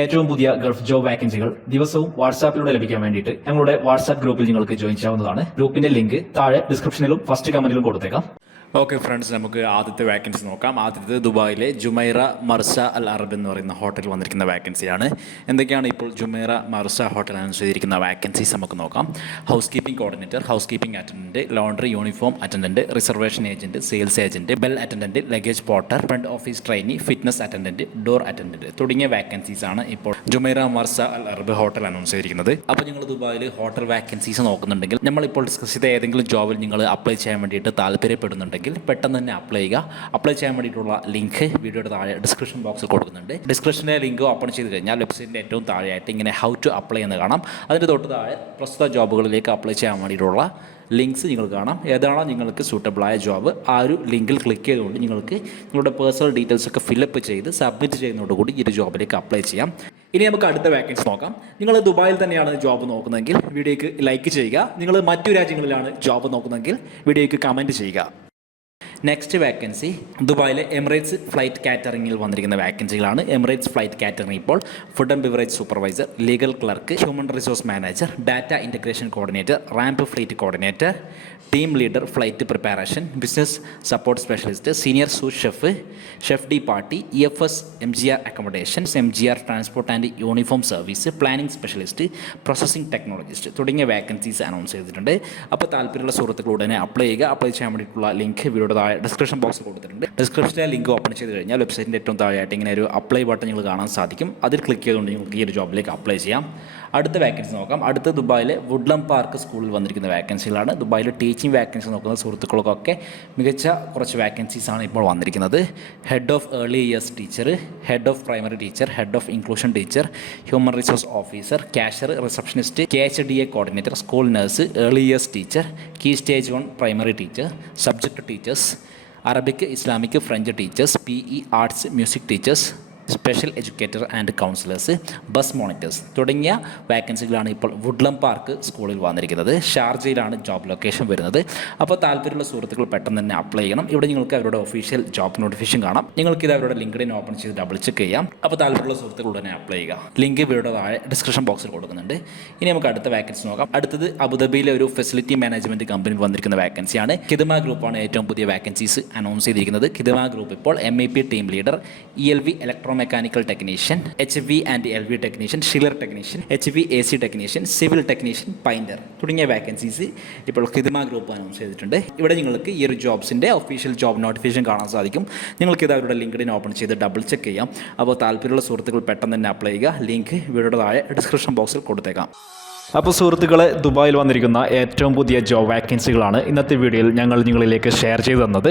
ഏറ്റവും പുതിയ Gulf job വാക്കൻസികൾ ദിവസവും വാട്സാപ്പിലൂടെ ലഭിക്കാൻ വേണ്ടിയിട്ട് ഞങ്ങളുടെ വാട്സാപ്പ് ഗ്രൂപ്പിൽ നിങ്ങൾക്ക് ജോയിൻ ചെയ്യാവുന്നതാണ്. ഗ്രൂപ്പിന്റെ ലിങ്ക് താഴെ ഡിസ്ക്രിപ്ഷനിലും ഫസ്റ്റ് കമന്റിലും കൊടുത്തേക്കാം. ഓക്കെ ഫ്രണ്ട്സ് നമുക്ക് ആദ്യത്തെ വാക്കൻസി നോക്കാം. ആദ്യത്തെ ദുബായിലെ ജുമൈറ മർസ അൽ അറബ് എന്ന് പറയുന്ന ഹോട്ടലിൽ വന്നിരിക്കുന്ന വാക്കൻസിയാണ് എന്തൊക്കെയാണ് ഇപ്പോൾ ജുമൈറ മർസ ഹോട്ടൽ അനൗൺസ് ചെയ്തിരിക്കുന്ന വാക്കൻസീസ് നമുക്ക് നോക്കാം. Housekeeping coordinator housekeeping attendant laundry uniform attendant reservation agent sales agent bell attendant luggage porter front office trainee fitness attendant door attendant തുടങ്ങിയ വാക്കൻസീസ് ആണ് ഇപ്പോൾ ജുമൈറ മർസ അൽ അറബ് ഹോട്ടൽ അനൗൺസ് ചെയ്തിരിക്കുന്നത് അപ്പോൾ നിങ്ങൾ ദുബായിൽ ഹോട്ടൽ വാക്കൻസീസ് നോക്കുന്നുണ്ടെങ്കിൽ നമ്മളിപ്പോൾ ഡിസ്കസ് ചെയ്ത ഏതെങ്കിലും ജോബിൽ നിങ്ങൾ അപ്ലൈ ചെയ്യാൻ വേണ്ടിയിട്ട് താല്പര്യപ്പെടുന്നുണ്ടെങ്കിൽ പെട്ടെന്ന് തന്നെ അപ്ലൈ ചെയ്യുക. അപ്ലൈ ചെയ്യാൻ വേണ്ടിയിട്ടുള്ള ലിങ്ക് വീഡിയോയുടെ താഴെ ഡിസ്ക്രിപ്ഷൻ ബോക്സിൽ കൊടുക്കുന്നുണ്ട്. ഡിസ്ക്രിപ്ഷനിലെ ലിങ്ക് ഓപ്പൺ ചെയ്ത് കഴിഞ്ഞാൽ വെബ്സൈറ്റിന്റെ ഏറ്റവും താഴെയായിട്ട് ഇങ്ങനെ ഹൗ ടു അപ്ലൈ എന്ന് കാണാം. അതിന്റെ തൊട്ട് താഴെ പ്രസ്തുത ജോബുകളിലേക്ക് അപ്ലൈ ചെയ്യാൻ വേണ്ടിയിട്ടുള്ള ലിങ്ക്സ് നിങ്ങൾ കാണാം. ഏതാണോ നിങ്ങൾക്ക് സൂട്ടബിളായ ജോബ് ആ ഒരു ലിങ്കിൽ ക്ലിക്ക് ചെയ്തുകൊണ്ട് നിങ്ങൾക്ക് നിങ്ങളുടെ പേഴ്സണൽ ഡീറ്റെയിൽസ് ഒക്കെ ഫില്ലപ്പ് ചെയ്ത് സബ്മിറ്റ് ചെയ്യുന്നതോടുകൂടി ഈ ഒരു ജോബിലേക്ക് അപ്ലൈ ചെയ്യാം. ഇനി നമുക്ക് അടുത്ത വാക്കൻസ് നോക്കാം. നിങ്ങൾ ദുബായിൽ തന്നെയാണ് ജോബ് നോക്കുന്നതെങ്കിൽ വീഡിയോയ്ക്ക് ലൈക്ക് ചെയ്യുക. നിങ്ങൾ മറ്റു രാജ്യങ്ങളിലാണ് ജോബ് നോക്കുന്നതെങ്കിൽ വീഡിയോയ്ക്ക് കമന്റ് ചെയ്യുക. നെക്സ്റ്റ് വാക്കൻസി ദുബായിലെ എമിറേറ്റ്സ് ഫ്ലൈറ്റ് കാറ്ററിംഗിൽ വന്നിരിക്കുന്ന വാക്കൻസികളാണ് എമിറേറ്റ്സ് ഫ്ലൈറ്റ് കാറ്ററിംഗ് ഇപ്പോൾ food and beverage supervisor legal clerk human resource manager data integration coordinator ramp flight coordinator team leader flight preparation business support specialist senior sous chef chef de partie E F S M G R accommodations M G R transport and uniform service planning specialist processing technologist തുടങ്ങിയ vacancies announce ചെയ്തിട്ടുണ്ട്. അപ്പോൾ താല്പര്യമുള്ള സുഹൃത്തുക്കൾ ഉടനെ apply ചെയ്യുക. Apply ചെയ്യാൻ വേണ്ടിയിട്ടുള്ള link താഴെ ഡിസ്ക്രിപ്ഷൻ ബോക്സ് കൊടുത്തിട്ടുണ്ട്. ഡിസ്ക്രിപ്ഷനിലെ ലിങ്ക് ഓപ്പൺ ചെയ്ത് കഴിഞ്ഞാൽ വെബ്സൈറ്റിന്റെ ഏറ്റവും താഴെയായിട്ട് ഇങ്ങനെ ഒരു അപ്ലൈ ബട്ടൺ നിങ്ങൾ കാണാൻ സാധിക്കും. അതിൽ ക്ലിക്ക് ചെയ്തുകൊണ്ട് നിങ്ങൾക്ക് ഈ ഒരു ജോബിലേക്ക് അപ്ലൈ ചെയ്യാം. അടുത്ത വാക്കൻസി നോക്കാം. അടുത്ത ദുബായിലെ വുഡ്ലം പാർക്ക് സ്കൂളിൽ വന്നിരിക്കുന്ന വാക്കൻസികളാണ് ദുബായിലെ ടീച്ചിങ് വാക്കൻസി നോക്കുന്ന സുഹൃത്തുക്കൾക്കൊക്കെ മികച്ച കുറച്ച് വാക്കൻസീസ് ആണ് ഇപ്പോൾ വന്നിരിക്കുന്നത്. Head of early years teacher head of primary teacher head of inclusion teacher human resource officer cashier receptionist K H D A coordinator school nurse early years teacher key stage one primary teacher subject teachers Arabic Islamic French teachers P E arts music teachers special educator and counsellors bus monitors തുടങ്ങിയ വാക്കൻസികളാണ് ഇപ്പോൾ Woodlem park സ്കൂളിൽ വന്നിരിക്കുന്നത്. ഷാർജയിലാണ് job location വരുന്നത്. അപ്പോൾ താല്പര്യമുള്ള സുഹൃത്തുക്കൾ പെട്ടെന്ന് തന്നെ അപ്ലൈ ചെയ്യണം. ഇവിടെ നിങ്ങൾക്ക് അവരുടെ ഒഫീഷ്യൽ ജോബ് നോട്ടിഫിക്കേഷൻ കാണാം. നിങ്ങൾക്ക് ഇത് അവരുടെ ലിങ്ക്ഡിൻ ഓപ്പൺ ചെയ്ത് ഡബിൾ ചെക്ക് ചെയ്യാം. അപ്പോൾ താല്പര്യമുള്ള സുഹൃത്തുക്കൾ ഉടനെ അപ്ലൈ ചെയ്യുക. ലിങ്ക് ഇവിടെ താഴെ ഡിസ്ക്രിപ്ഷൻ ബോക്സിൽ കൊടുക്കുന്നുണ്ട്. ഇനി നമുക്ക് അടുത്ത വാക്കൻസി നോക്കാം. അടുത്തത് അബുദാബിയിലെ ഒരു ഫെസിലിറ്റി മാനേജ്മെന്റ് കമ്പനി വന്നിരിക്കുന്ന വാക്കൻസിയാണ് കിദമ ഗ്രൂപ്പാണ് ഏറ്റവും പുതിയ വാക്കൻസീസ് അനൗൺസ് ചെയ്തിരിക്കുന്നത്. കിദമ ഗ്രൂപ്പ് ഇപ്പോൾ M E P team leader E L V electro mechanical technician H V and L V technician chiller technician H V A C technician civil technician painter തുടങ്ങിയ vacancies ഇപ്പോൾ ഹിദ്മ group announce ചെയ്തിട്ടുണ്ട്. ഇവിടെ നിങ്ങൾക്ക് ഈ ഒരു ജോബ്സിന്റെ official job notification കാണാൻ സാധിക്കും. നിങ്ങൾക്ക് ഇത് അവരുടെ ലിങ്ക്ഡിൻ ഓപ്പൺ ചെയ്ത് ഡബിൾ ചെക്ക് ചെയ്യാം. അപ്പോൾ താല്പര്യമുള്ള സുഹൃത്തുക്കൾ പെട്ടെന്ന് തന്നെ അപ്ലൈ ചെയ്യുക. ലിങ്ക് വീഡിയോയുടെ താഴെ ഡിസ്ക്രിപ്ഷൻ ബോക്സിൽ കൊടുത്തേക്കാം. അപ്പോൾ സുഹൃത്തുക്കളെ ദുബായിൽ വന്നിരിക്കുന്ന ഏറ്റവും പുതിയ ജോബ് വാക്കൻസികളാണ് ഇന്നത്തെ വീഡിയോയിൽ ഞങ്ങൾ നിങ്ങളിലേക്ക് ഷെയർ ചെയ്തു തന്നത്.